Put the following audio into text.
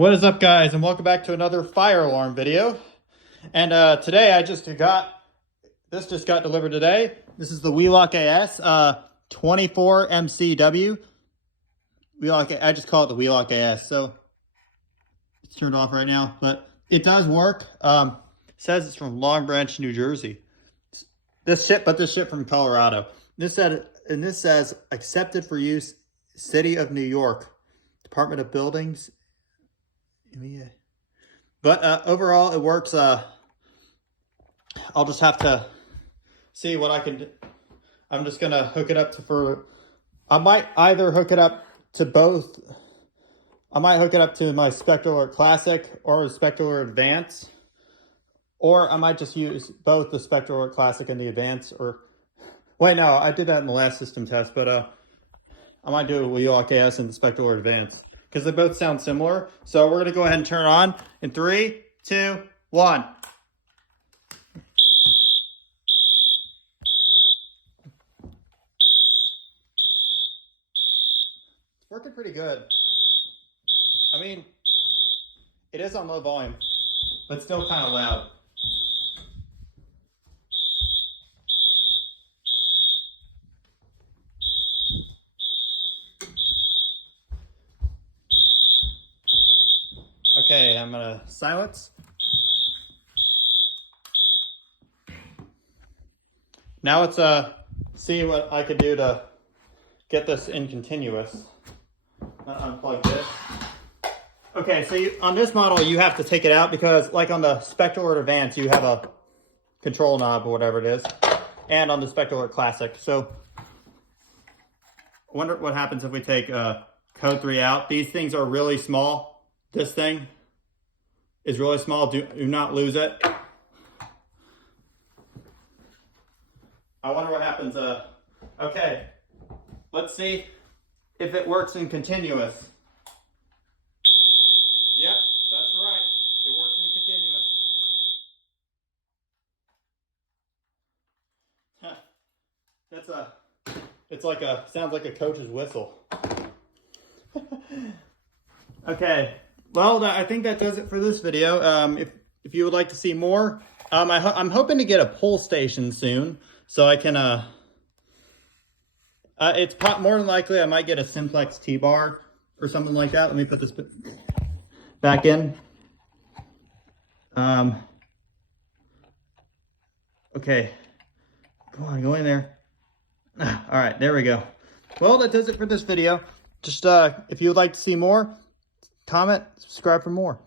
What is up, guys, and welcome back to another fire alarm video. And today this just got delivered today. This is the Wheelock AS-24MCW. Wheelock, I just call it the Wheelock AS. So it's turned off right now, but it does work. It says it's from Long Branch, New Jersey. This ship from Colorado. This says accepted for use, City of New York, Department of Buildings. Yeah. But overall, it works. I'll just have to see what I can do. I'm just going to hook it up I might either hook it up to both. I might hook it up to my Spectral Alert Classic or Spectral Alert Advance. Or I might just use both the Spectral Alert Classic and the Advance. Or wait, no, I did that in the last system test. But I might do a Wheelock AS and the Spectral Alert Advance, because they both sound similar. So we're going to go ahead and turn it on in 3, 2, 1. It's working pretty good. I mean, it is on low volume, but still kind of loud. Okay, I'm gonna silence. Now let's see what I could do to get this in continuous. Unplug this. Okay, so on this model you have to take it out, because like on the Spectral Alert Advance you have a control knob or whatever it is, and on the Spectral Alert Classic. So I wonder what happens if we take code 3 out. These things are really small. This thing is really small. Do not lose it. I wonder what happens. Okay, let's see if it works in continuous. Yep, that's right. It works in continuous. It's like sounds like a coach's whistle. Okay. Well, I think that does it for this video. If you would like to see more, I'm hoping to get a pull station soon, so I can, it's more than likely I might get a Simplex T-bar or something like that. Let me put this back in. Okay, come on, go in there. All right, there we go. Well, that does it for this video. Just, if you would like to see more, comment, subscribe for more.